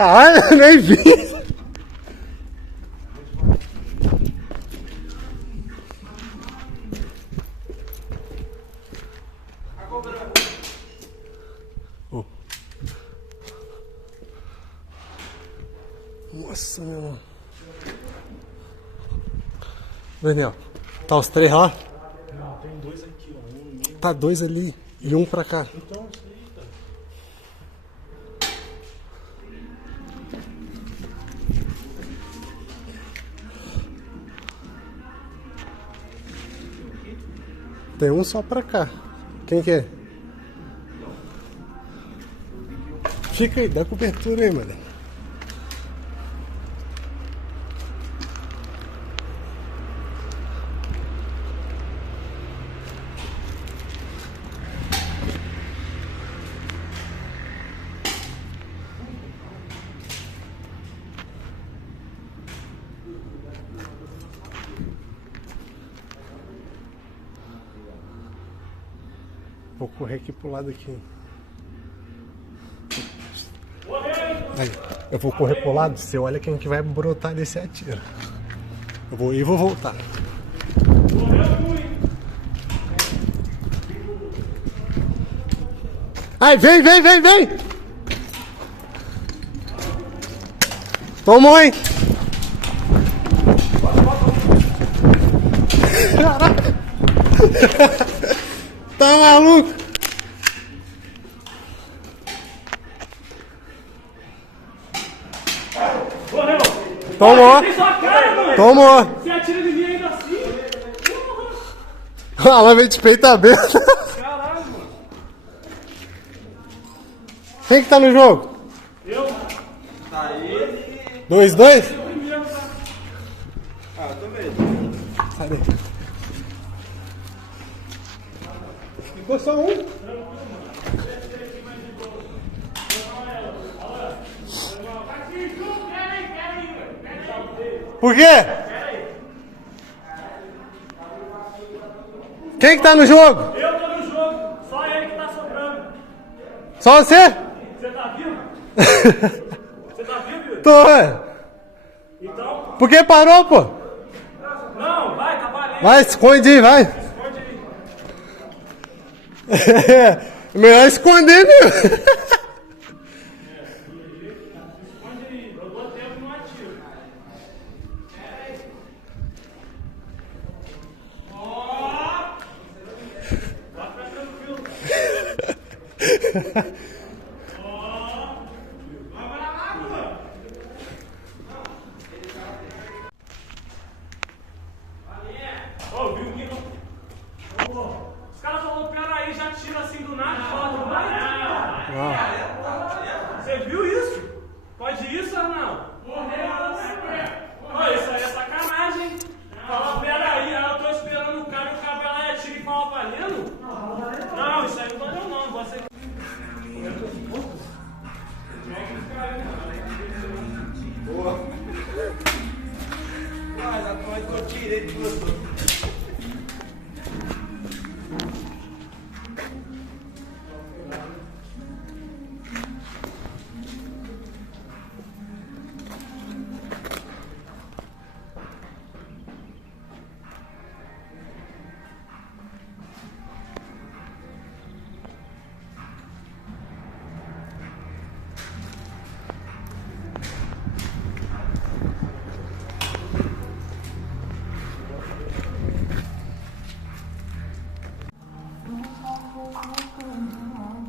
Caralho, nem vi. Oh. Nossa, meu irmão. Daniel, tá os 3 lá? Não, tem 2 aqui, ó. Um no meio. Tá 2 ali e 1 pra cá. Então, isso aí, cara. Tem um só pra cá. Quem que é? Fica aí, dá cobertura aí, mano. Vou correr aqui pro lado aqui. Aí, eu vou correr pro lado, você olha quem que vai brotar ali, você atira. Eu vou ir e vou voltar. Ai, vem, vem, vem, vem! Tomou, hein? Caraca! Tá maluco? Correu! Tomou! Tem sua cara, mano! Tomou! Você atira em mim ainda assim? Ah, lá vem de peito aberto. Caralho, mano! Quem que tá no jogo? Eu? 2-2? Primeiro, tá? Ah, tô vendo. Sai daí. Ficou só um. Por quê? Quem que tá no jogo? Eu tô no jogo, só ele que tá sobrando. Só você? Você tá vivo? Você tá vivo, Yuri? Tô, ué. Então, Por que parou, pô? não, vai, tá valendo. Vai, esconde aí, vai. Esconde aí. É, melhor esconder, meu. Esconde aí. Eu dou tempo e não atiro. Vai ficar tranquilo. Ô, viu o que? Os caras falaram, peraí, já tira assim do nada, fala, não vai? Você viu isso? Pode isso, Arnaldo? Ô, isso aí é sacanagem. Fala, peraí, aí eu tô esperando o cara e o cara vai lá e atira e fala valendo? Não, isso aí não valeu não, você... Mas a coisa que eu tirei de você.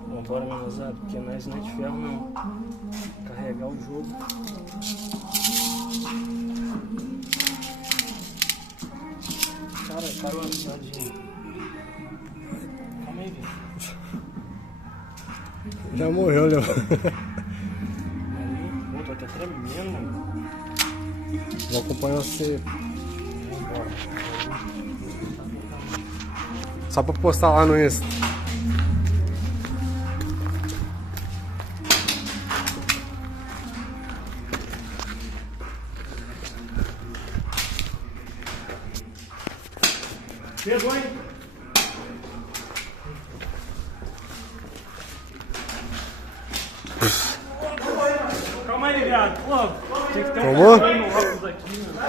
Vambora, meu rosado, porque nós não é de ferro não. Carregar o jogo. Cara, parou antes. Calma aí, velho. Já morreu, Léo. Aí, pô, tô até tremendo, mano. Vou acompanhar você. Vambora. Só pra postar lá no Insta. Pegou, hein? Calma Tá ligado? Pô, tinha que ter um Tomou? cartão no óculos aqui, meu.